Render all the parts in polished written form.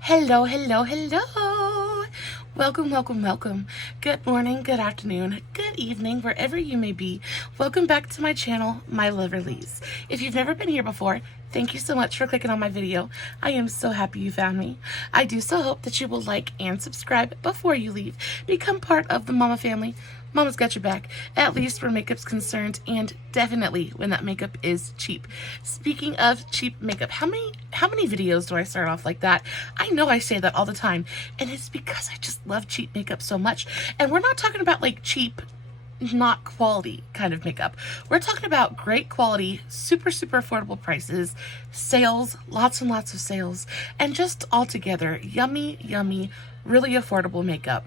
Hello, hello, hello. Welcome, welcome, welcome. Good morning, good afternoon, good evening, wherever you may be. Welcome back to my channel, My Loverlies. If you've never been here before, thank you so much for clicking on my video. I am so happy you found me. I do so hope that you will like and subscribe before you leave. Become part of the Mama family. Mama's got your back, at least where makeup's concerned, and definitely when that makeup is cheap. Speaking of cheap makeup, how many videos do I start off like that? I know I say that all the time, and it's because I just love cheap makeup so much. And we're not talking about like cheap, not quality kind of makeup. We're talking about great quality, super affordable prices, sales, lots and lots of sales, and just altogether yummy, really affordable makeup.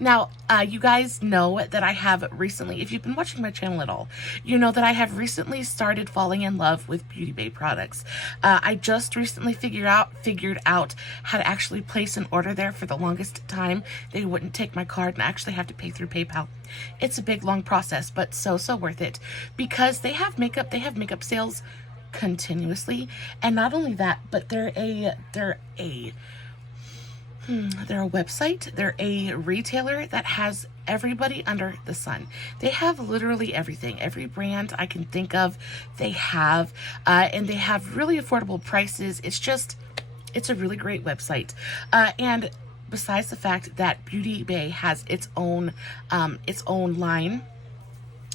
Now, you guys know that I have recently, if you've been watching my channel at all, you know that I have recently started falling in love with Beauty Bay products. I just recently figured out how to actually place an order there. For the longest time, they wouldn't take my card and I actually have to pay through PayPal. It's a big, long process, but so worth it, because they have makeup sales continuously. And not only that, but they're a website, they're a retailer that has everybody under the sun. They have literally everything, every brand I can think of, they have, and they have really affordable prices. It's a really great website. And besides the fact that Beauty Bay has its own line,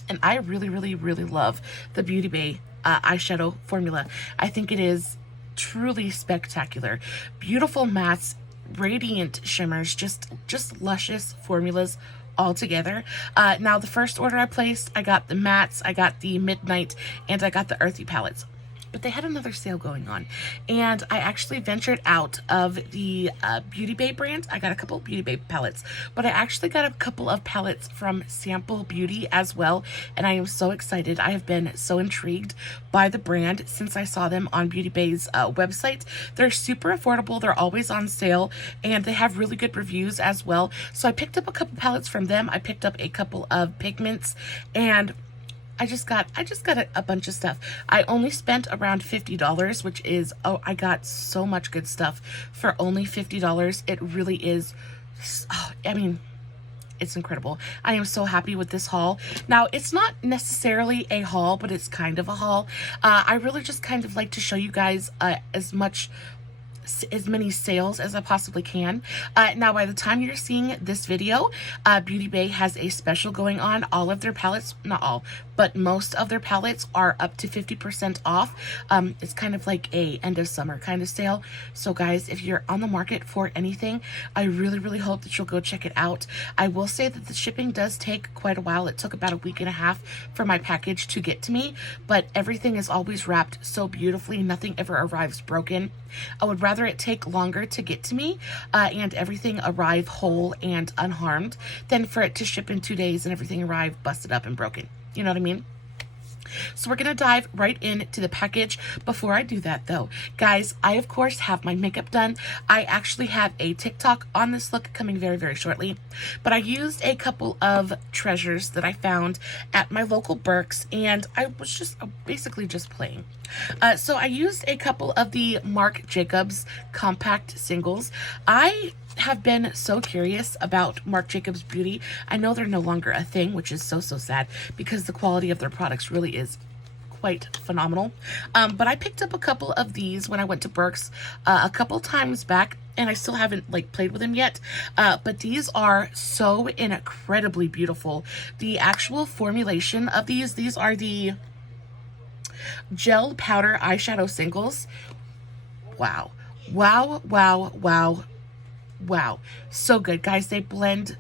and I really love the Beauty Bay eyeshadow formula. I think it is truly spectacular. Beautiful mattes, radiant shimmers, just luscious formulas all together. Now the first order I placed, I got the mattes, I got the midnight, and I got the earthy palettes. But they had another sale going on, and I actually ventured out of the Beauty Bay brand. I got a couple of Beauty Bay palettes, but I actually got a couple of palettes from Sample Beauty as well, and I am so excited. I have been so intrigued by the brand since I saw them on Beauty Bay's website. They're super affordable, they're always on sale, and they have really good reviews as well. So I picked up a couple palettes from them. I picked up a couple of pigments, and I just got a bunch of stuff. I only spent around $50, which is, oh, I got so much good stuff for only $50. It really is, oh, I mean, it's incredible. I am so happy with this haul. Now, it's not necessarily a haul, but it's kind of a haul. I really just kind of like to show you guys as many sales as I possibly can. Now, by the time you're seeing this video, Beauty Bay has a special going on. All of their palettes, not all, but most of their palettes are up to 50% off. It's kind of like a end of summer kind of sale. So guys, if you're on the market for anything, I really hope that you'll go check it out. I will say that the shipping does take quite a while. It took about a week and a half for my package to get to me, but everything is always wrapped so beautifully. Nothing ever arrives broken. I would rather it take longer to get to me and everything arrive whole and unharmed than for it to ship in 2 days and everything arrive busted up and broken. You know what I mean? So we're going to dive right into the package. Before I do that though, guys, I of course have my makeup done. I actually have a TikTok on this look coming very shortly, but I used a couple of treasures that I found at my local Burke's, and I was just basically just playing. So I used a couple of the Marc Jacobs compact singles. I have been so curious about Marc Jacobs Beauty. I know they're no longer a thing, which is so sad, because the quality of their products really is quite phenomenal. But I picked up a couple of these when I went to Burke's a couple times back, and I still haven't like played with them yet. But these are so incredibly beautiful. The actual formulation of these are the gel powder eyeshadow singles. Wow, so good, guys. They blend.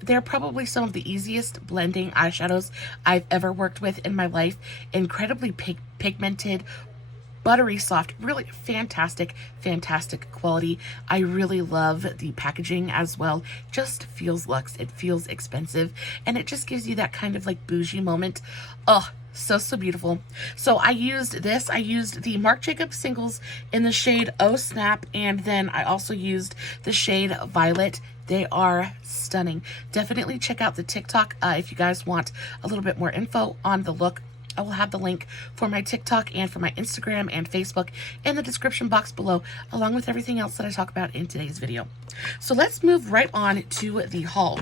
They're probably some of the easiest blending eyeshadows I've ever worked with in my life. Incredibly pigmented, buttery soft, really fantastic quality. I really love the packaging as well. Just feels luxe, it feels expensive, and it just gives you that kind of like bougie moment. Oh, so beautiful. So I used this. I used the Marc Jacobs singles in the shade Oh Snap, and then I also used the shade Violet. They are stunning. Definitely check out the TikTok if you guys want a little bit more info on the look. I will have the link for my TikTok and for my Instagram and Facebook in the description box below, along with everything else that I talk about in today's video. So let's move right on to the haul.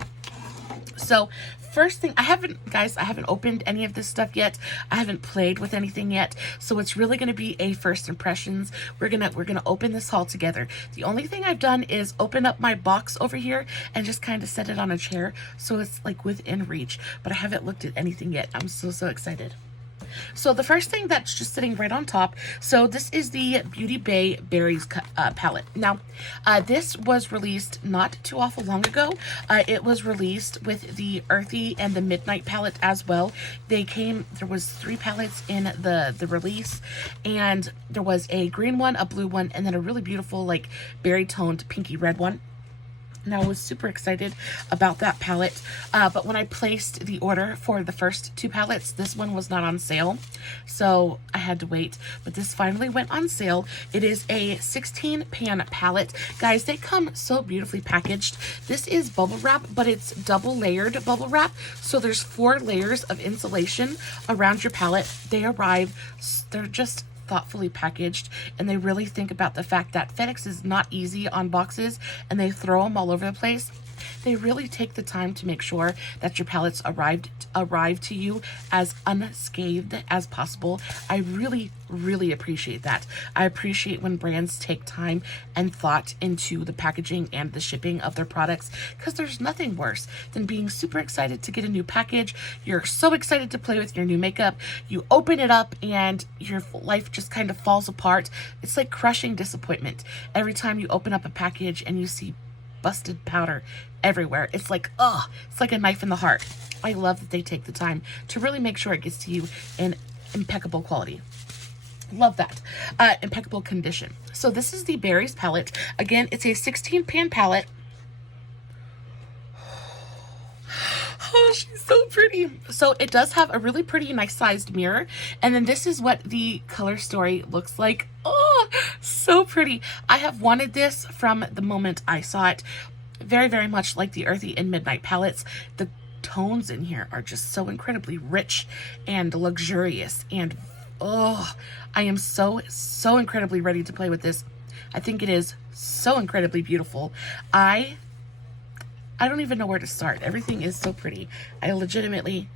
So first thing, I haven't opened any of this stuff yet. I haven't played with anything yet. So it's really going to be a first impressions. We're going to open this haul together. The only thing I've done is open up my box over here and just kind of set it on a chair so it's like within reach, but I haven't looked at anything yet. I'm so excited. So the first thing that's just sitting right on top, so this is the Beauty Bay Berries palette. Now, this was released not too awful long ago. It was released with the Earthy and the Midnight palette as well. There was 3 palettes in the release, and there was a green one, a blue one, and then a really beautiful like berry toned pinky red one. Now, I was super excited about that palette, but when I placed the order for the first 2 palettes, this one was not on sale, so I had to wait, but this finally went on sale. It is a 16 pan palette. Guys, they come so beautifully packaged. This is bubble wrap, but it's double layered bubble wrap, so there's 4 layers of insulation around your palette. They're just thoughtfully packaged, and they really think about the fact that FedEx is not easy on boxes and they throw them all over the place. They really take the time to make sure that your palettes arrive to you as unscathed as possible. I really appreciate that. I appreciate when brands take time and thought into the packaging and the shipping of their products, because there's nothing worse than being super excited to get a new package. You're so excited to play with your new makeup. You open it up and your life just kind of falls apart. It's like crushing disappointment every time you open up a package and you see busted powder everywhere. It's like, it's like a knife in the heart. I love that they take the time to really make sure it gets to you in impeccable quality. Love that. Impeccable condition. So this is the Berries palette. Again, it's a 16 pan palette. Oh, she's so pretty. So it does have a really pretty, nice sized mirror. And then this is what the color story looks like. Oh, so pretty. I have wanted this from the moment I saw it. Very much like the Earthy and Midnight palettes. The tones in here are just so incredibly rich and luxurious. And oh, I am so incredibly ready to play with this. I think it is so incredibly beautiful. I don't even know where to start. Everything is so pretty. I legitimately...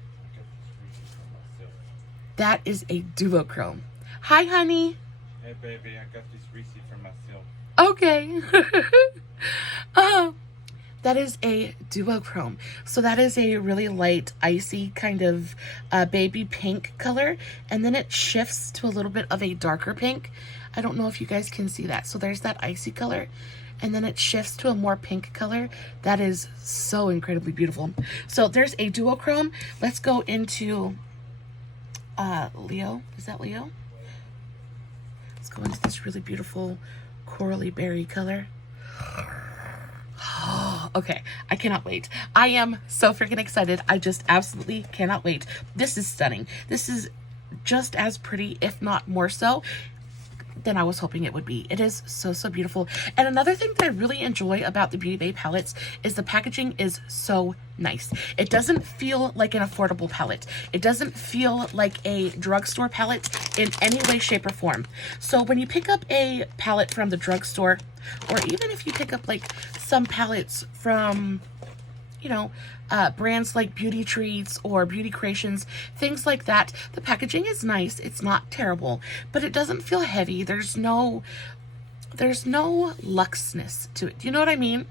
That is a duochrome. Hi, honey. Hey, baby. I got this receipt from myself. Okay. That is a duochrome. So that is a really light, icy kind of baby pink color. And then it shifts to a little bit of a darker pink. I don't know if you guys can see that. So there's that icy color. And then it shifts to a more pink color. That is so incredibly beautiful. So there's a duochrome. Let's go into Leo. Is that Leo? Let's go into this really beautiful corally berry color. Okay, I cannot wait. I am so freaking excited. I just absolutely cannot wait. This is stunning. This is just as pretty, if not more so, than I was hoping it would be. It is so beautiful. And another thing that I really enjoy about the Beauty Bay palettes is the packaging is so nice. It doesn't feel like an affordable palette. It doesn't feel like a drugstore palette in any way, shape, or form. So when you pick up a palette from the drugstore, or even if you pick up like some palettes from, you know, brands like Beauty Treats or Beauty Creations, things like that, the packaging is nice. It's not terrible, but it doesn't feel heavy. There's no luxness to it. Do you know what I mean?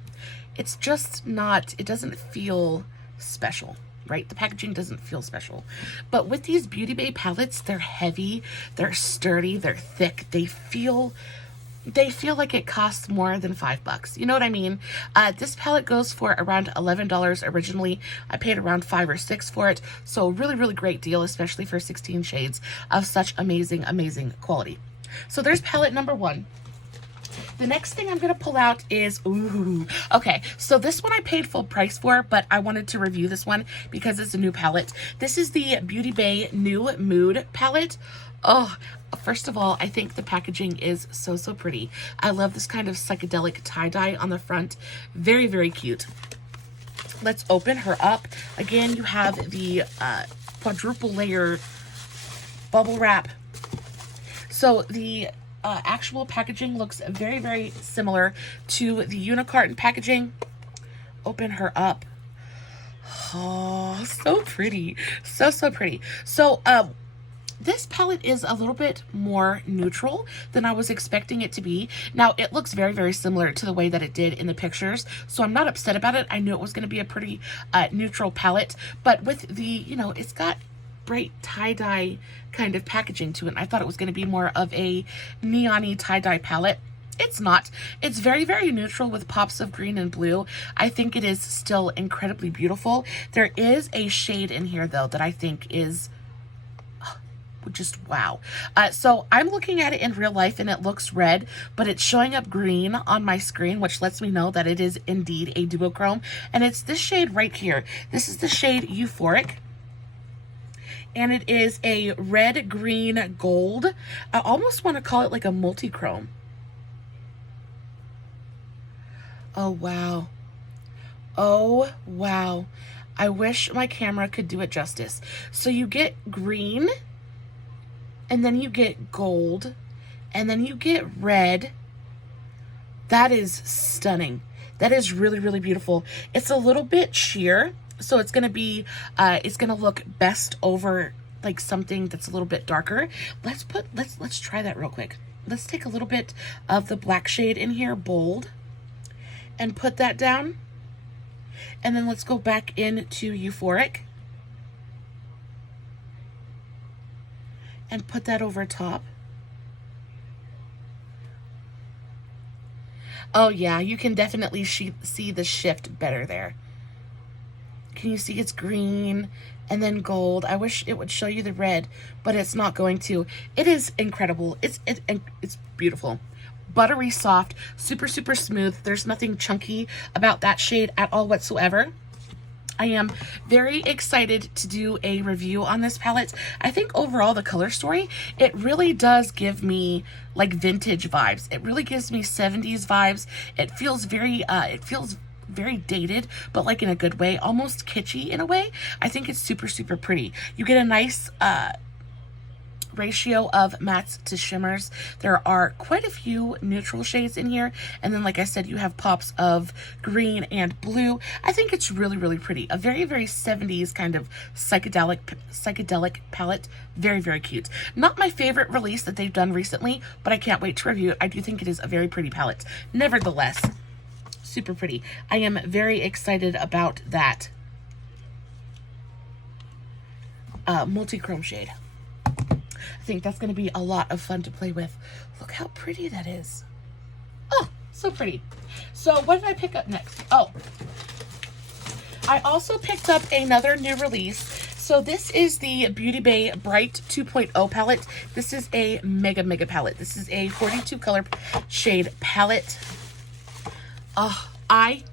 It's just not, it doesn't feel special, right? The packaging doesn't feel special. But with these Beauty Bay palettes, they're heavy, they're sturdy, they're thick, they feel like it costs more than $5. You know what I mean? This palette goes for around $11 originally. I paid around $5 or $6 for it. So really great deal, especially for 16 shades of such amazing quality. So there's palette number 1. The next thing I'm going to pull out is, okay, so this one I paid full price for, but I wanted to review this one because it's a new palette. This is the Beauty Bay New Mood palette. Oh, first of all, I think the packaging is so pretty. I love this kind of psychedelic tie-dye on the front. Very cute. Let's open her up. Again, you have the quadruple layer bubble wrap. So the actual packaging looks very, very similar to the unicarton packaging. Open her up. Oh, so pretty. So, so pretty. So, this palette is a little bit more neutral than I was expecting it to be. Now, it looks very, very similar to the way that it did in the pictures, so I'm not upset about it. I knew it was going to be a pretty neutral palette, but with the, you know, it's got bright tie-dye kind of packaging to it. I thought it was going to be more of a neon-y tie-dye palette. It's not. It's very, very neutral with pops of green and blue. I think it is still incredibly beautiful. There is a shade in here, though, that I think is just wow. So I'm looking at it in real life and it looks red, but it's showing up green on my screen, which lets me know that it is indeed a duochrome. And it's this shade right here. This is the shade Euphoric. And it is a red, green, gold. I almost want to call it like a multi-chrome. Oh, wow. Oh, wow. I wish my camera could do it justice. So you get green, and then you get gold, and then you get red. That is stunning. That is really, really beautiful. It's a little bit sheer, so it's gonna be, it's gonna look best over like something that's a little bit darker. Let's try that real quick. Let's take a little bit of the black shade in here, bold, and put that down. And then let's go back into Euphoric and put that over top. Oh yeah, you can definitely see the shift better there. Can you see it's green and then gold? I wish it would show you the red, but it's not going to. It is incredible. It's beautiful. Buttery soft, super, super smooth. There's nothing chunky about that shade at all whatsoever. I am very excited to do a review on this palette. I think overall the color story, it really does give me like vintage vibes. It really gives me 70s vibes. It feels very dated, but like in a good way, almost kitschy in a way. I think it's super, super pretty. You get a nice ratio of mattes to shimmers. There are quite a few neutral shades in here, and then like I said, you have pops of green and blue. I think it's really, really pretty. A very, very 70s kind of psychedelic palette. Very, very cute. Not my favorite release that they've done recently, but I can't wait to review it. I do think it is a very pretty palette. Nevertheless, super pretty. I am very excited about that multi-chrome shade. I think that's going to be a lot of fun to play with. Look how pretty that is. Oh, so pretty. So what did I pick up next? Oh, I also picked up another new release. So this is the Beauty Bay Bright 2.0 palette. This is a mega palette. This is a 42 color shade palette. Oh,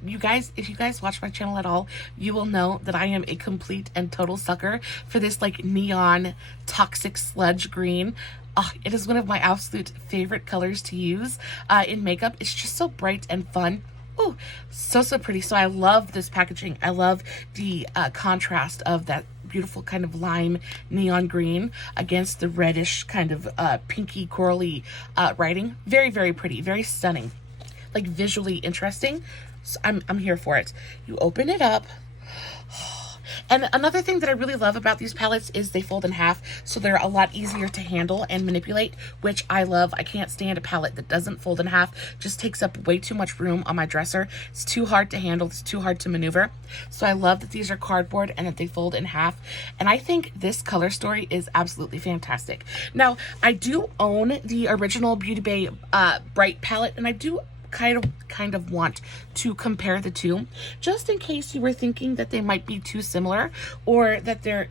you guys, if you guys watch my channel at all, you will know that I am a complete and total sucker for this like neon toxic sludge green. It is one of my absolute favorite colors to use in makeup. It's just so bright and fun. Oh, so pretty. So I love this packaging. I love the contrast of that beautiful kind of lime neon green against the reddish kind of pinky corally writing. Very, very pretty. Very stunning. Like visually interesting. So I'm here for it. You open it up. And another thing that I really love about these palettes is they fold in half, so they're a lot easier to handle and manipulate, which I love. I can't stand a palette that doesn't fold in half. Just takes up way too much room on my dresser. It's too hard to handle. It's too hard to maneuver. So I love that these are cardboard and that they fold in half. And I think this color story is absolutely fantastic. Now, I do own the original Beauty Bay Bright palette, and I do kind of want to compare the two, just in case you were thinking that they might be too similar, or that they're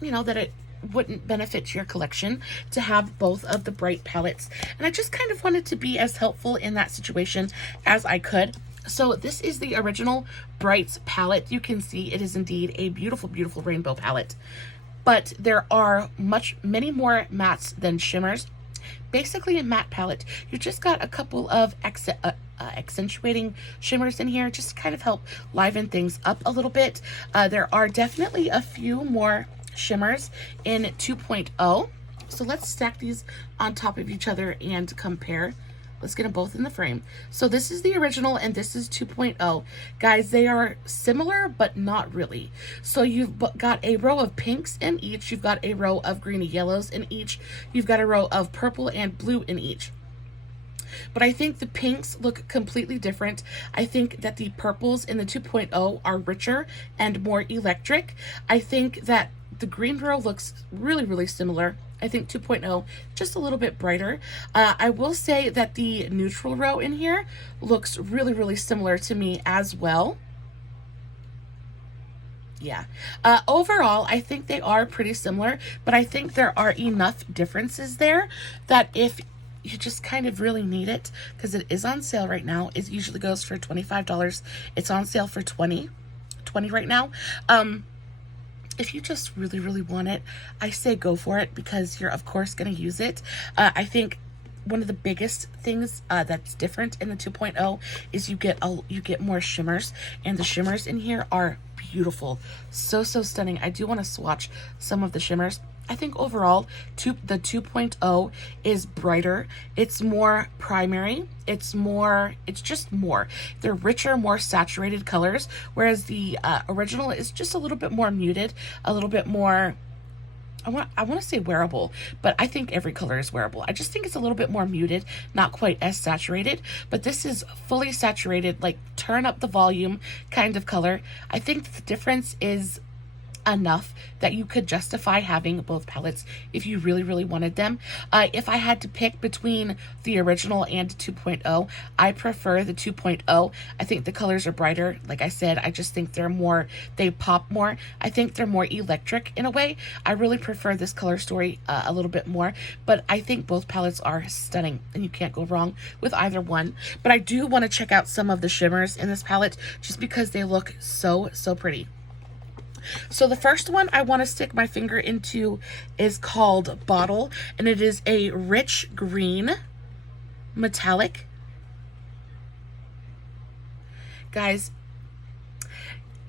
you know, that it wouldn't benefit your collection to have both of the bright palettes. And I just kind of wanted to be as helpful in that situation as I could. So this is the original Brights palette. You can see it is indeed a beautiful rainbow palette, but there are many more mattes than shimmers. Basically a matte palette. You just got a couple of accentuating shimmers in here, just to kind of help liven things up a little bit. There are definitely a few more shimmers in 2.0. So let's stack these on top of each other and compare. Let's get them both in the frame. So this is the original and this is 2.0. Guys, they are similar, but not really. So you've got a row of pinks in each. You've got a row of greeny yellows in each. You've got a row of purple and blue in each. But I think the pinks look completely different. I think that the purples in the 2.0 are richer and more electric. I think that the green row looks really, really similar. I think 2.0 just a little bit brighter. I will say that the neutral row in here looks really, really similar to me as well. Yeah. Overall, I think they are pretty similar, but I think there are enough differences there that if you just kind of really need it, because it is on sale right now. It usually goes for $25. It's on sale for $20 right now. If you just really, really want it, I say go for it, because you're of course going to use it. I think one of the biggest things that's different in the 2.0 is you get more shimmers, and the shimmers in here are beautiful. So stunning. I do want to swatch some of the shimmers. I think overall, the 2.0 is brighter. It's more primary. It's just more. They're richer, more saturated colors, whereas the original is just a little bit more muted, a little bit more, I want to say wearable, but I think every color is wearable. I just think it's a little bit more muted, not quite as saturated, but this is fully saturated, like turn up the volume kind of color. I think the difference is enough that you could justify having both palettes if you really, really wanted them. If I had to pick between the original and 2.0, I prefer the 2.0. I think the colors are brighter. Like I said, I just think they pop more. I think they're more electric in a way. I really prefer this color story a little bit more, but I think both palettes are stunning and you can't go wrong with either one. But I do want to check out some of the shimmers in this palette just because they look so pretty. So the first one I want to stick my finger into is called Bottle, and it is a rich green metallic. Guys,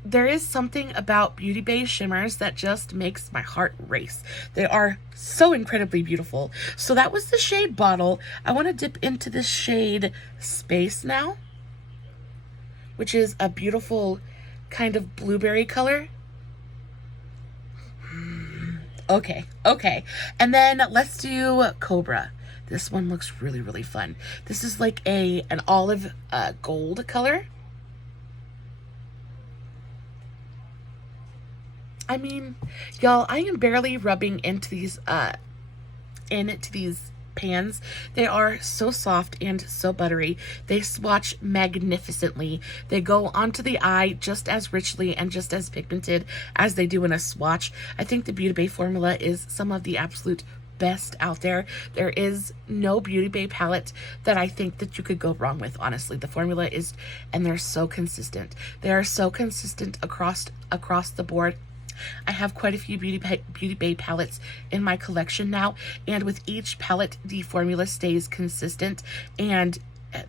there is something about beauty bay shimmers that just makes my heart race. They are so incredibly beautiful. So that was the shade Bottle. I want to dip into this shade Space now, which is a beautiful kind of blueberry color. Okay. And then let's do Cobra. This one looks really, really fun. This is like an olive gold color. I mean, y'all, I am barely rubbing into these pans. They are so soft and so buttery. They swatch magnificently. They go onto the eye just as richly and just as pigmented as they do in a swatch. I think the Beauty Bay formula is some of the absolute best out there. There is no Beauty Bay palette that I think that you could go wrong with, honestly. The formula is, and they're so consistent. They are so consistent across the board. I have quite a few Beauty Bay palettes in my collection now, and with each palette, the formula stays consistent, and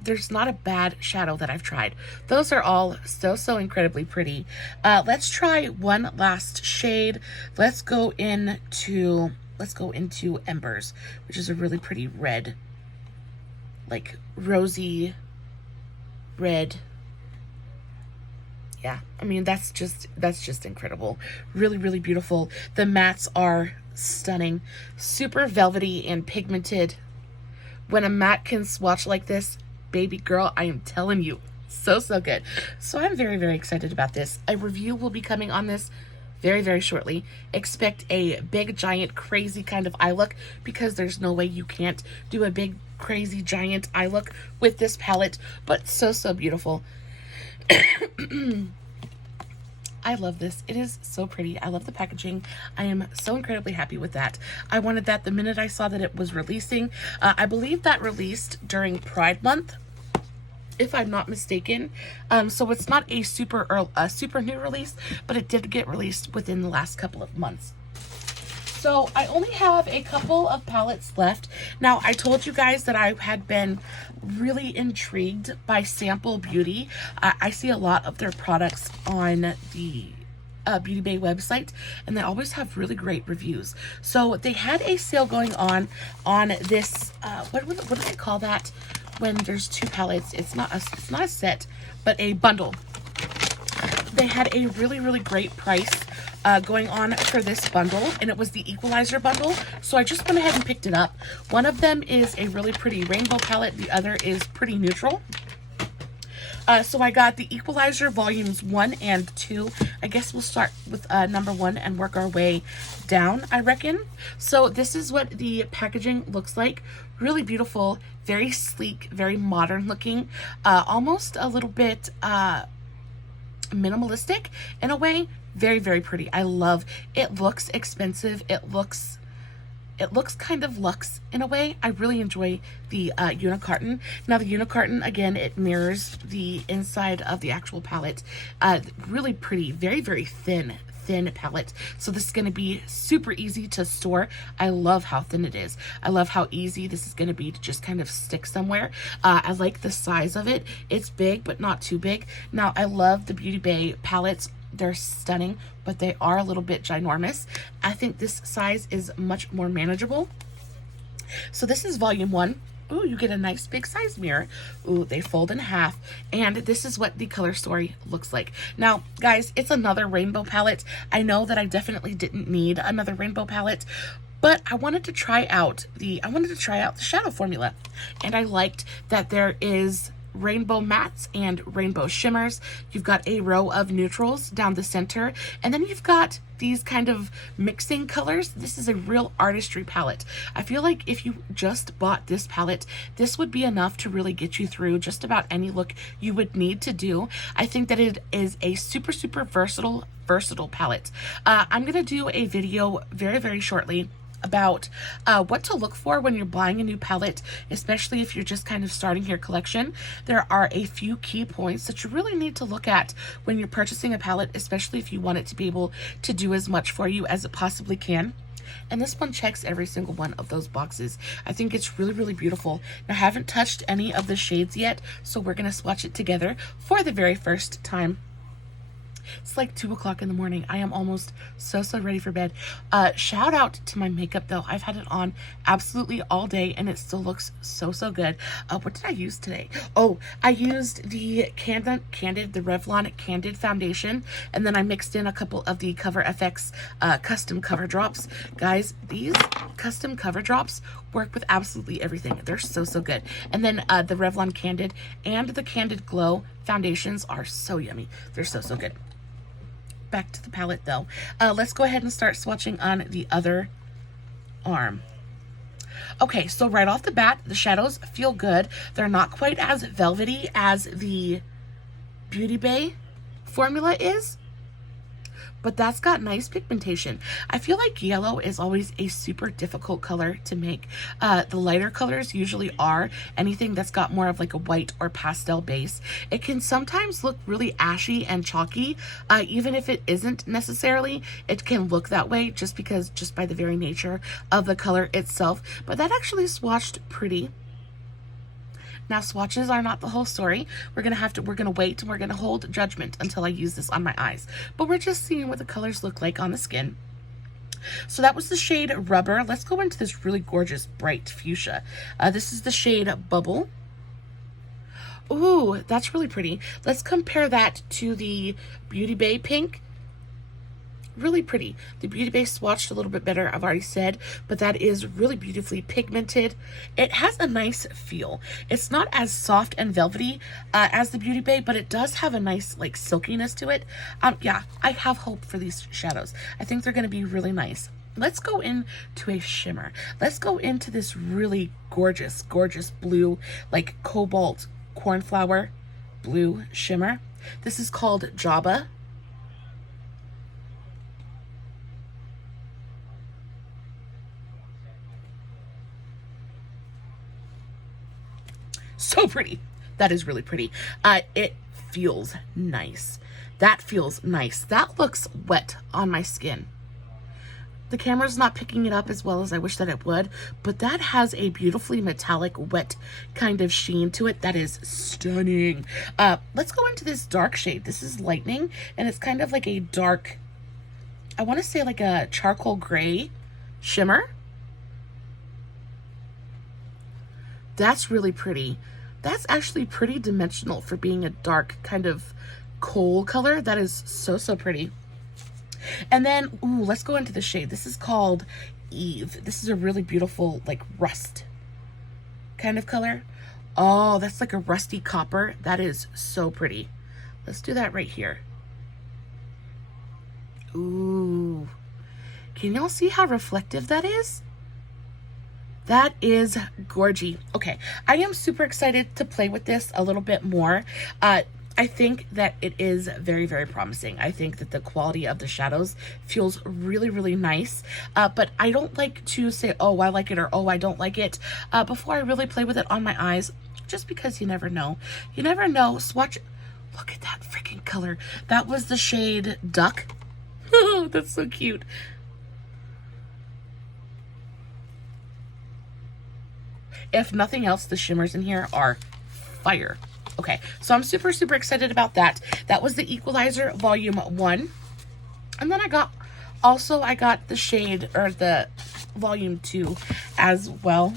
there's not a bad shadow that I've tried. Those are all so incredibly pretty. Let's try one last shade. Let's go into Embers, which is a really pretty red, like rosy red. Yeah, I mean, that's just incredible. Really beautiful. The mattes are stunning, super velvety and pigmented. When a matte can swatch like this, baby girl, I am telling you, so good. So I'm very excited about this. A review will be coming on this very shortly. Expect a big, giant, crazy kind of eye look, because there's no way you can't do a big, crazy, giant eye look with this palette, but so beautiful. I love this. It is so pretty. I love the packaging. I am so incredibly happy with that. I wanted that the minute I saw that it was releasing. I believe that released during Pride Month, if I'm not mistaken. So it's not a super new release, but it did get released within the last couple of months. So I only have a couple of palettes left. Now, I told you guys that I had been really intrigued by Sample Beauty. I see a lot of their products on the Beauty Bay website, and they always have really great reviews. So they had a sale going on this, what do they call that when there's two palettes? It's not a set, but a bundle. They had a really, really great price going on for this bundle, and it was the Equalizer bundle, so I just went ahead and picked it up. One of them is a really pretty rainbow palette, the other is pretty neutral. So I got the Equalizer Volumes 1 and 2. I guess we'll start with number 1 and work our way down, I reckon. So this is what the packaging looks like. Really beautiful, very sleek, very modern looking, almost a little bit minimalistic in a way. Very, very pretty. I love it. Looks expensive. It looks kind of luxe in a way. I really enjoy the unicarton. Now the unicarton, again, it mirrors the inside of the actual palette. Really pretty, very, very thin palette. So this is going to be super easy to store. I love how thin it is. I love how easy this is going to be to just kind of stick somewhere. I like the size of it. It's big, but not too big. Now I love the Beauty Bay palettes. They're stunning, but they are a little bit ginormous. I think this size is much more manageable. So this is volume 1. Ooh, you get a nice big size mirror. Ooh, they fold in half. And this is what the color story looks like. Now, guys, it's another rainbow palette. I know that I definitely didn't need another rainbow palette, but I wanted to try out the shadow formula. And I liked that there is rainbow mattes and rainbow shimmers. You've got a row of neutrals down the center, and then you've got these kind of mixing colors. This is a real artistry palette. I feel like if you just bought this palette, this would be enough to really get you through just about any look you would need to do. I think that it is a super, super versatile palette. I'm gonna do a video very, very shortly about what to look for when you're buying a new palette, especially if you're just kind of starting your collection. There are a few key points that you really need to look at when you're purchasing a palette, especially if you want it to be able to do as much for you as it possibly can. And this one checks every single one of those boxes. I think it's really, really beautiful. Now, I haven't touched any of the shades yet, so we're gonna swatch it together for the very first time. It's like 2 o'clock in the morning. I am almost so ready for bed. Shout out to my makeup though. I've had it on absolutely all day and it still looks so good. What did I use today? Oh, I used the the Revlon Candid foundation, and then I mixed in a couple of the Cover FX custom cover drops. Guys, these custom cover drops work with absolutely everything. They're so good. And then the Revlon Candid and the Candid Glow foundations are so yummy. They're so good. Back to the palette though. Let's go ahead and start swatching on the other arm. Okay, so right off the bat, the shadows feel good. They're not quite as velvety as the Beauty Bay formula is, but that's got nice pigmentation. I feel like yellow is always a super difficult color to make. The lighter colors usually are. Anything that's got more of like a white or pastel base. It can sometimes look really ashy and chalky, even if it isn't necessarily. It can look that way just by the very nature of the color itself. But that actually swatched pretty. Now, swatches are not the whole story. We're gonna wait and we're gonna hold judgment until I use this on my eyes. But we're just seeing what the colors look like on the skin. So that was the shade Rubber. Let's go into this really gorgeous bright fuchsia. This is the shade Bubble. Ooh, that's really pretty. Let's compare that to the Beauty Bay pink. Really pretty. The Beauty Bay swatched a little bit better, I've already said, but that is really beautifully pigmented. It has a nice feel. It's not as soft and velvety as the Beauty Bay, but it does have a nice like silkiness to it. Yeah, I have hope for these shadows. I think they're going to be really nice. Let's go into a shimmer. Let's go into this really gorgeous blue, like cobalt cornflower blue shimmer. This is called Jabba. So pretty. That is really pretty. It feels nice. That feels nice. That looks wet on my skin. The camera's not picking it up as well as I wish that it would, but that has a beautifully metallic, wet kind of sheen to it that is stunning. Let's go into this dark shade. This is Lightning, and it's kind of like a dark I want to say like a charcoal gray shimmer. That's really pretty. That's actually pretty dimensional for being a dark kind of coal color. That is so, so pretty. And then, ooh, let's go into the shade. This is called Eve. This is a really beautiful, like, rust kind of color. Oh, that's like a rusty copper. That is so pretty. Let's do that right here. Ooh. Can y'all see how reflective that is? That is gorgy. Okay, I am super excited to play with this a little bit more. I think that it is very, very promising. I think that the quality of the shadows feels really, really nice. But I don't like to say, oh, I like it, or oh, I don't like it, before I really play with it on my eyes, just because you never know. You never know. Swatch. Look at that freaking color. That was the shade Duck. Oh, that's so cute. If nothing else, the shimmers in here are fire. Okay, so I'm super, super excited about that. That was the Equalizer Volume 1. And then I got the shade, or the Volume 2 as well.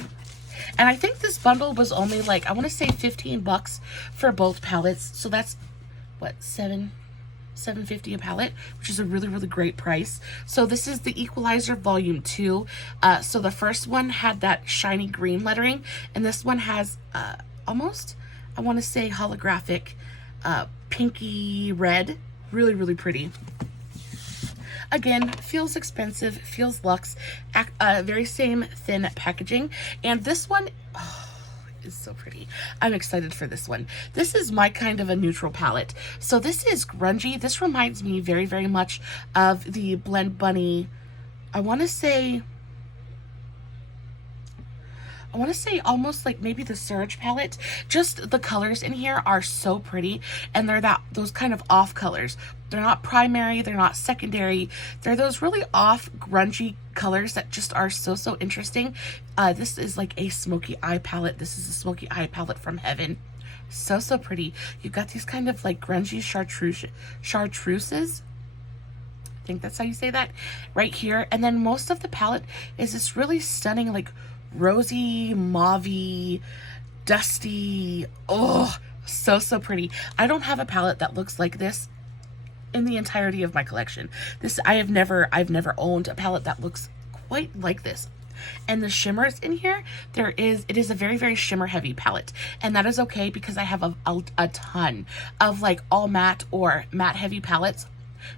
And I think this bundle was only like, I want to say 15 bucks for both palettes. So that's, what, $7.50 a palette, which is a really, really great price. So this is the Equalizer Volume 2. So the first one had that shiny green lettering, and this one has almost, I want to say, holographic pinky red. Really, really pretty. Again, feels expensive, feels luxe, very same thin packaging. And this one, oh, is so pretty. I'm excited for this one. This is my kind of a neutral palette. So this is grungy. This reminds me very, very much of the Blend Bunny. I want to say almost like maybe the Surge palette. Just the colors in here are so pretty, and they're those kind of off colors. They're not primary, they're not secondary. They're those really off grungy colors that just are so, so interesting. This is like a smoky eye palette. This is a smoky eye palette from heaven. So, so pretty. You've got these kind of like grungy chartreuses. I think that's how you say that, right here. And then most of the palette is this really stunning, like rosy, mauvey, dusty. Oh, so, so pretty. I don't have a palette that looks like this in the entirety of my collection. I've never owned a palette that looks quite like this. And the shimmers in here, it is a very, very shimmer heavy palette, and that is okay because I have a ton of like all matte or matte heavy palettes.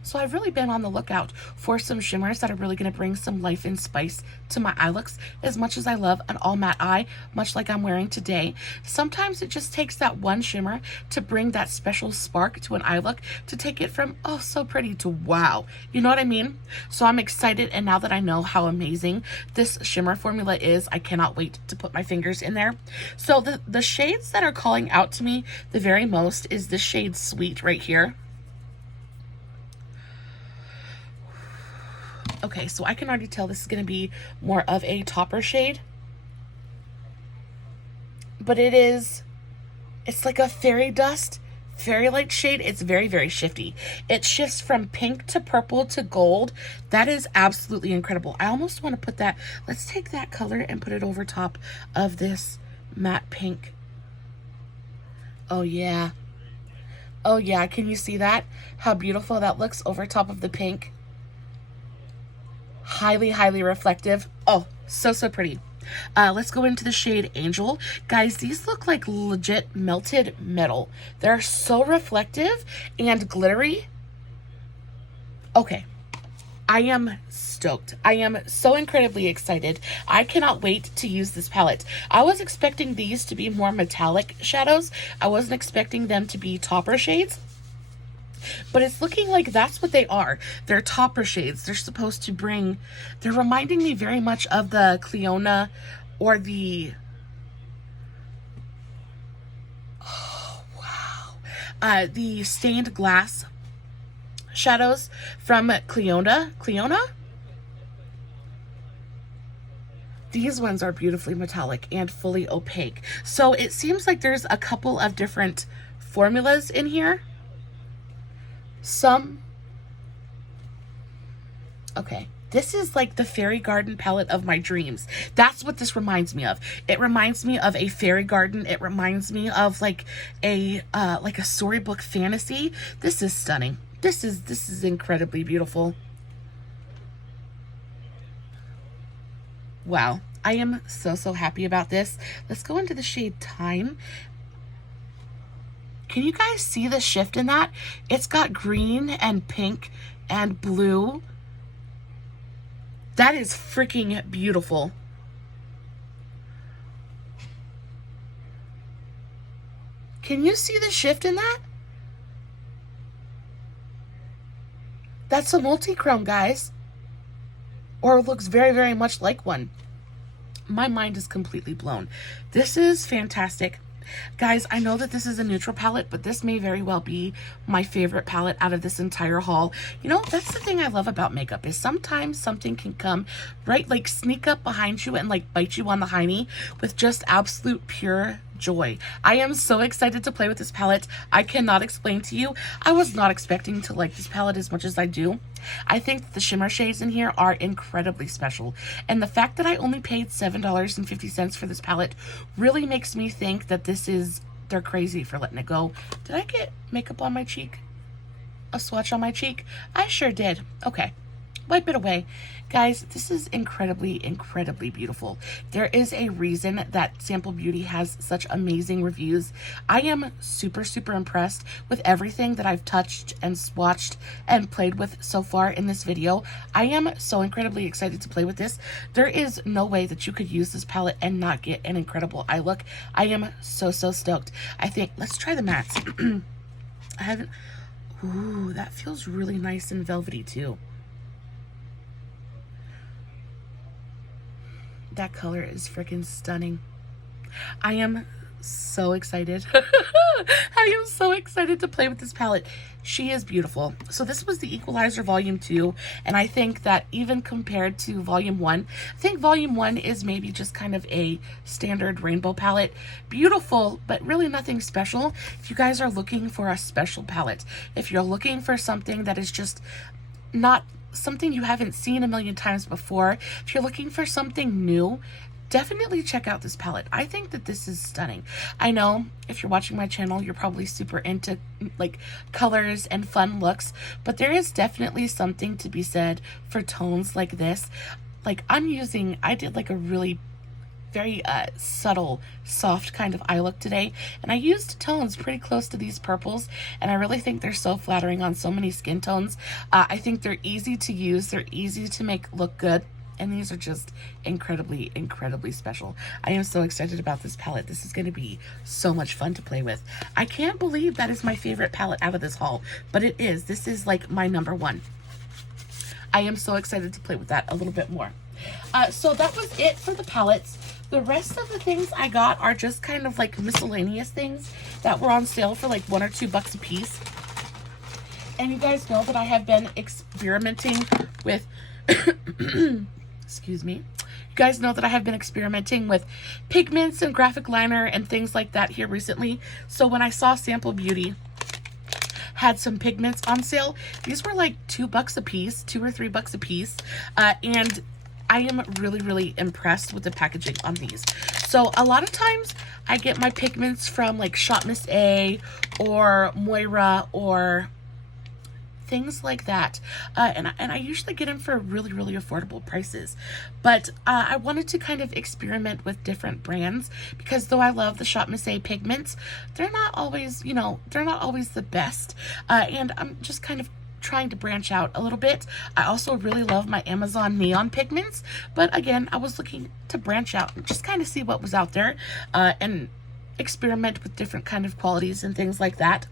So I've really been on the lookout for some shimmers that are really going to bring some life and spice to my eye looks. As much as I love an all matte eye, much like I'm wearing today, sometimes it just takes that one shimmer to bring that special spark to an eye look, to take it from, oh, so pretty, to wow. You know what I mean? So I'm excited, and now that I know how amazing this shimmer formula is, I cannot wait to put my fingers in there. So the shades that are calling out to me the very most is the shade Sweet right here. Okay, so I can already tell this is going to be more of a topper shade. But it's like a fairy dust, fairy light shade. It's very, very shifty. It shifts from pink to purple to gold. That is absolutely incredible. I almost want to put that, let's take that color and put it over top of this matte pink. Oh yeah. Oh yeah, can you see that? How beautiful that looks over top of the pink. Highly, highly reflective. Oh, so, so pretty. Let's go into the shade Angel. Guys, these look like legit melted metal. They're so reflective and glittery. Okay, I am stoked. I am so incredibly excited. I cannot wait to use this palette. I was expecting these to be more metallic shadows. I wasn't expecting them to be topper shades. But it's looking like that's what they are. They're topper shades. They're supposed to bring, they're reminding me very much of the Cleona or the, oh, wow. The stained glass shadows from Cleona. These ones are beautifully metallic and fully opaque. So it seems like there's a couple of different formulas in here. Some Okay. This is like the fairy garden palette of my dreams. That's what this reminds me of. It reminds me of a fairy garden. It reminds me of like a storybook fantasy. This is stunning. This is incredibly beautiful. Wow. I am so happy about this. Let's go into the shade Time. Can you guys see the shift in that? It's got green and pink and blue. That is freaking beautiful. Can you see the shift in that? That's a multi-chrome, guys. Or it looks very much like one. My mind is completely blown. This is fantastic. Guys, I know that this is a neutral palette, but this may very well be my favorite palette out of this entire haul. You know, that's the thing I love about makeup, is sometimes something can come, right, like sneak up behind you and like bite you on the hiney with just absolute pure joy. I am so excited to play with this palette. I cannot explain to you. I was not expecting to like this palette as much as I do. I think that the shimmer shades in here are incredibly special. And the fact that I only paid $7.50 for this palette really makes me think that they're crazy for letting it go. Did I get makeup on my cheek? A swatch on my cheek? I sure did. Okay. Wipe it away. Guys, this is incredibly beautiful. There is a reason that Sample Beauty has such amazing reviews. I am super impressed with everything that I've touched and swatched and played with so far in this video. I am so incredibly excited to play with this. There is no way that you could use this palette and not get an incredible eye look. I am so stoked. I think, let's try the mattes. I haven't, ooh, that feels really nice and velvety too. That color is freaking stunning. I am so excited. I am so excited to play with this palette. She is beautiful. So this was the Equalizer Volume 2, and I think that even compared to Volume 1, I think Volume 1 is maybe just kind of a standard rainbow palette. Beautiful, but really nothing special. If you guys are looking for a special palette, if you're looking for something that is just not something you haven't seen a million times before, if you're looking for something new, definitely check out this palette. I think that this is stunning. I know if you're watching my channel, you're probably super into like colors and fun looks, but there is definitely something to be said for tones like this. Like I did like a really very subtle, soft kind of eye look today, and I used tones pretty close to these purples, and I really think they're so flattering on so many skin tones. I think they're easy to use, they're easy to make look good, and these are just incredibly special. I am so excited about this palette. This is going to be so much fun to play with. I can't believe that is my favorite palette out of this haul, but it is. This is like my number one. I am so excited to play with that a little bit more. So that was it for the palettes. The rest of the things I got are just kind of like miscellaneous things that were on sale for like $1 or $2 a piece. And you guys know that I have been experimenting with, excuse me. You guys know that I have been experimenting with pigments and graphic liner and things like that here recently. So when I saw Sample Beauty had some pigments on sale, these were like $2 a piece, $2 or $3 a piece. And I am really impressed with the packaging on these. So a lot of times I get my pigments from like Shop Miss A or Moira or things like that, and I usually get them for really affordable prices. But I wanted to kind of experiment with different brands, because though I love the Shop Miss A pigments, they're not always, you know, they're not always the best, and I'm just kind of trying to branch out a little bit. I also really love my Amazon neon pigments, but again, I was looking to branch out and just kind of see what was out there, and experiment with different kind of qualities and things like that.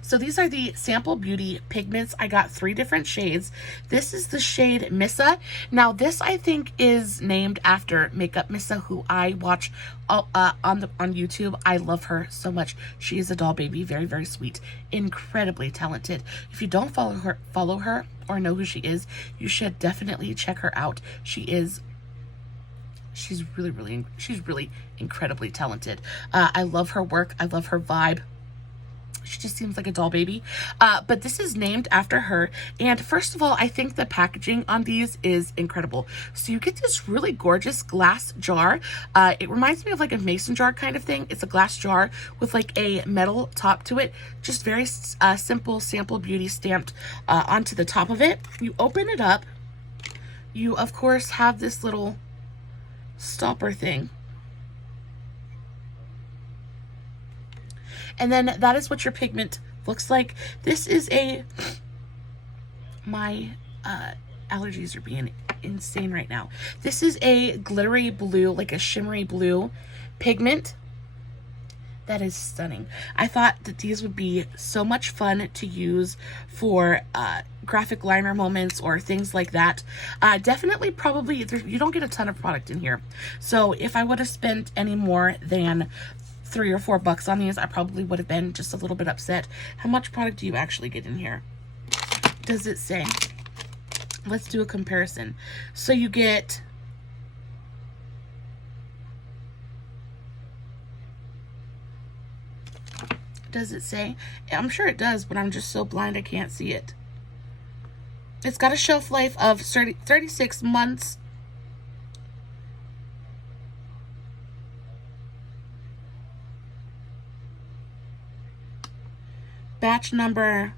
So these are the Sample Beauty pigments. I got 3 different shades. This is the shade Missa. Now this I think is named after Makeup Missa, who I watch on YouTube. I love her so much. She is a doll baby, very sweet, incredibly talented. If you don't follow her or know who she is, you should definitely check her out. She's really incredibly talented. I love her work. I love her vibe. She just seems like a doll baby. But this is named after her. And first of all, I think the packaging on these is incredible. So you get this really gorgeous glass jar. It reminds me of like a mason jar kind of thing. It's a glass jar with like a metal top to it. Just very simple Sample Beauty stamped onto the top of it. You open it up. You, of course, have this little stopper thing. And then that is what your pigment looks like. This is my allergies are being insane right now. This is a glittery blue, like a shimmery blue pigment. That is stunning. I thought that these would be so much fun to use for graphic liner moments or things like that. Definitely, probably, you don't get a ton of product in here. So if I would have spent any more than $3 or $4 on these, I probably would have been just a little bit upset. How much product do you actually get in here? Does it say? Let's do a comparison. So you get does it say? I'm sure it does, but I'm just so blind I can't see it. It's got a shelf life of 36 months. Batch number,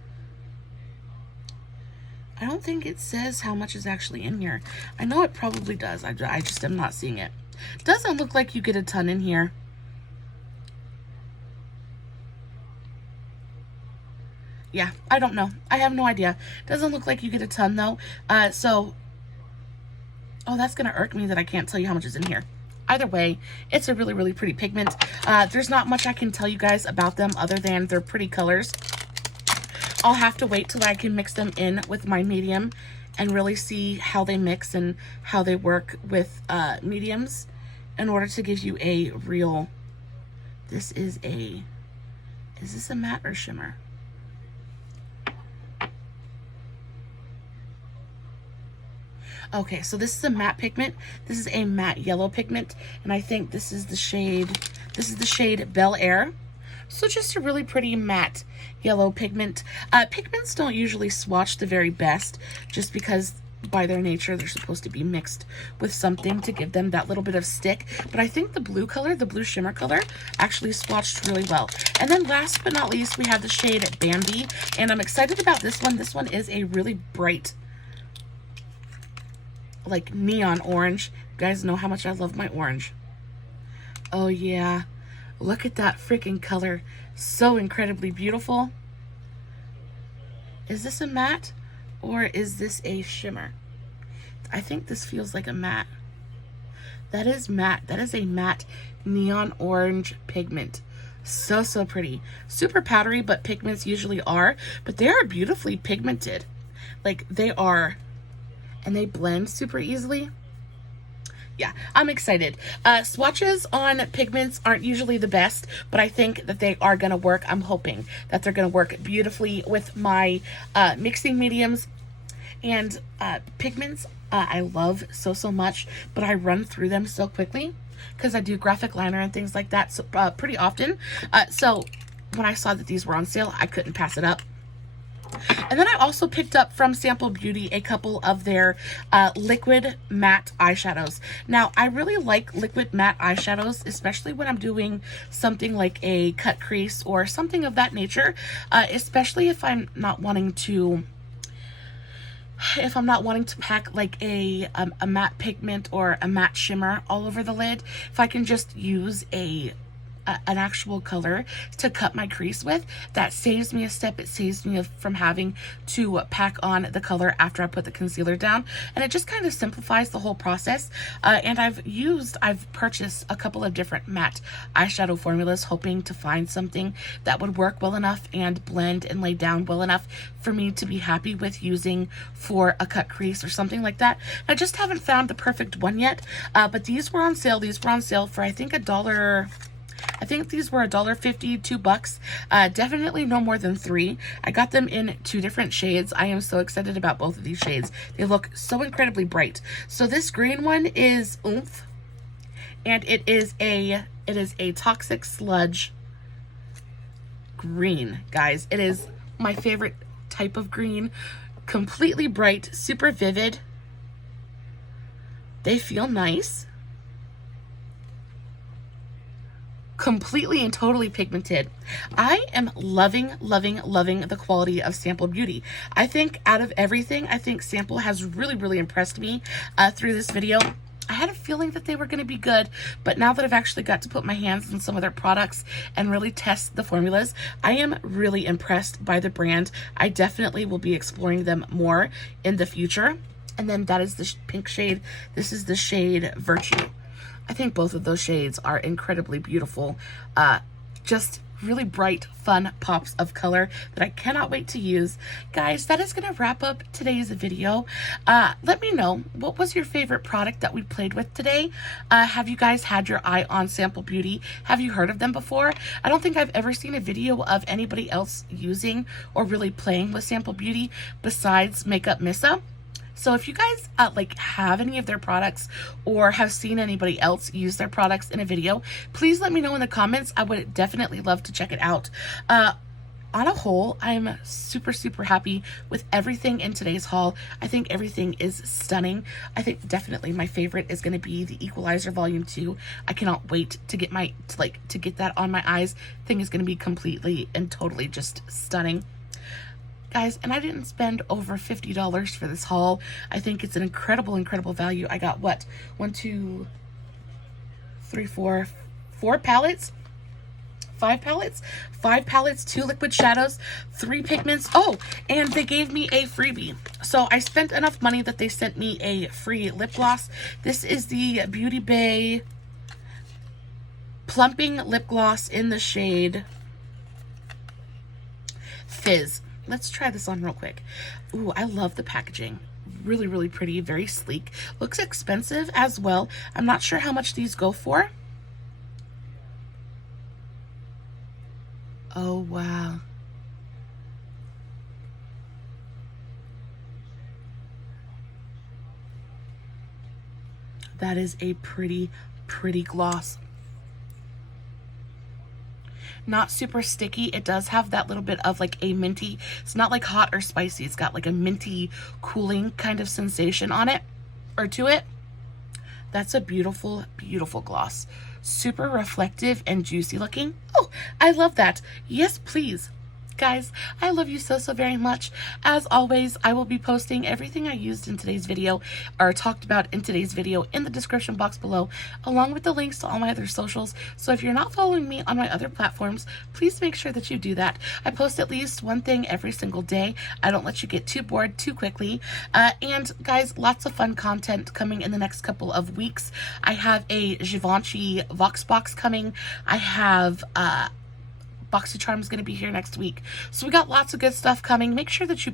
I don't think it says how much is actually in here. I know it probably does. I just am not seeing it. Doesn't look like you get a ton in here. Yeah, I don't know. I have no idea. Doesn't look like you get a ton though. Oh, that's gonna irk me that I can't tell you how much is in here. Either way, it's a really, really pretty pigment. There's not much I can tell you guys about them other than they're pretty colors. I'll have to wait till I can mix them in with my medium and really see how they mix and how they work with mediums in order to give you a real, is this a matte or shimmer? Okay, so this is a matte pigment. This is a matte yellow pigment, and I think this is the shade Bel Air. So just a really pretty matte yellow pigment. Pigments don't usually swatch the very best, just because by their nature they're supposed to be mixed with something to give them that little bit of stick. But I think the blue color, the blue shimmer color, actually swatched really well. And then last but not least, we have the shade Bambi, and I'm excited about this one. This one is a really bright, like neon orange. You guys know how much I love my orange. Oh yeah, look at that freaking color. So incredibly beautiful. Is this a matte or is this a shimmer? I think this feels like a matte. That is matte. That is a matte neon orange pigment. So pretty. Super powdery, but pigments usually are, but they are beautifully pigmented. Like they are. And they blend super easily. Yeah, I'm excited. Swatches on pigments aren't usually the best, but I think that they are going to work. I'm hoping that they're going to work beautifully with my mixing mediums. And pigments, I love so much, but I run through them so quickly because I do graphic liner and things like that so, pretty often. So when I saw that these were on sale, I couldn't pass it up. And then I also picked up from Sample Beauty a couple of their liquid matte eyeshadows. Now, I really like liquid matte eyeshadows, especially when I'm doing something like a cut crease or something of that nature, especially if I'm not wanting to pack like a matte pigment or a matte shimmer all over the lid. If I can just use an actual color to cut my crease with, that saves me a step. It saves me from having to pack on the color after I put the concealer down, and it just kind of simplifies the whole process. And I've purchased a couple of different matte eyeshadow formulas, hoping to find something that would work well enough and blend and lay down well enough for me to be happy with using for a cut crease or something like that. I just haven't found the perfect one yet, but these were on sale. These were on sale for I think $1. I think these were $1.50, $2. Definitely no more than 3. I got them in 2 different shades. I am so excited about both of these shades. They look so incredibly bright. So this green one is Oomph, and it is a Toxic Sludge green, guys. It is my favorite type of green. Completely bright, super vivid. They feel nice. Completely and totally pigmented. I am loving, loving, loving the quality of Sample Beauty. I think out of everything, I think Sample has really, really impressed me through this video. I had a feeling that they were going to be good, but now that I've actually got to put my hands on some of their products and really test the formulas, I am really impressed by the brand. I definitely will be exploring them more in the future. And then that is the pink shade. This is the shade Virtue. I think both of those shades are incredibly beautiful. Just really bright, fun pops of color that I cannot wait to use. Guys, that is going to wrap up today's video. Let me know, what was your favorite product that we played with today? Have you guys had your eye on Sample Beauty? Have you heard of them before? I don't think I've ever seen a video of anybody else using or really playing with Sample Beauty besides Makeup Missa. So if you guys like have any of their products or have seen anybody else use their products in a video, please let me know in the comments. I would definitely love to check it out. On a whole, I'm super, super happy with everything in today's haul. I think everything is stunning. I think definitely my favorite is going to be the Equalizer Volume 2. I cannot wait to get to get that on my eyes. Thing is going to be completely and totally just stunning. Guys, and I didn't spend over $50 for this haul. I think it's an incredible, incredible value. I got what? 1, 2, 3, 4 palettes? 5 palettes? 5 palettes, 2 liquid shadows, 3 pigments. Oh, and they gave me a freebie. So I spent enough money that they sent me a free lip gloss. This is the Beauty Bay Plumping Lip Gloss in the shade Fizz. Let's try this on real quick. Ooh, I love the packaging. Really, really pretty, very sleek. Looks expensive as well. I'm not sure how much these go for. Oh, wow. That is a pretty, pretty gloss. Not super sticky. It does have that little bit of like a minty, it's not like hot or spicy. It's got like a minty cooling kind of sensation on it or to it. That's a beautiful, beautiful gloss. Super reflective and juicy looking. Oh, I love that. Yes, please. Guys, I love you so, so very much. As always, I will be posting everything I used in today's video or talked about in today's video in the description box below, along with the links to all my other socials. So if you're not following me on my other platforms, please make sure that you do that. I post at least one thing every single day. I don't let you get too bored too quickly. And guys, lots of fun content coming in the next couple of weeks. I have a Givenchy Vox box coming. I have BoxyCharm is going to be here next week. So we got lots of good stuff coming. Make sure that you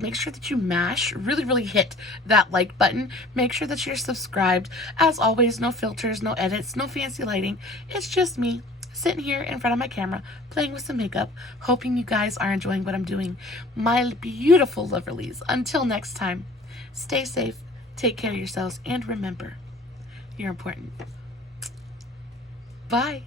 make sure that you mash, really, really hit that like button. Make sure that you're subscribed. As always, no filters, no edits, no fancy lighting. It's just me sitting here in front of my camera, playing with some makeup, hoping you guys are enjoying what I'm doing. My beautiful lovelies, until next time, stay safe, take care of yourselves, and remember, you're important. Bye.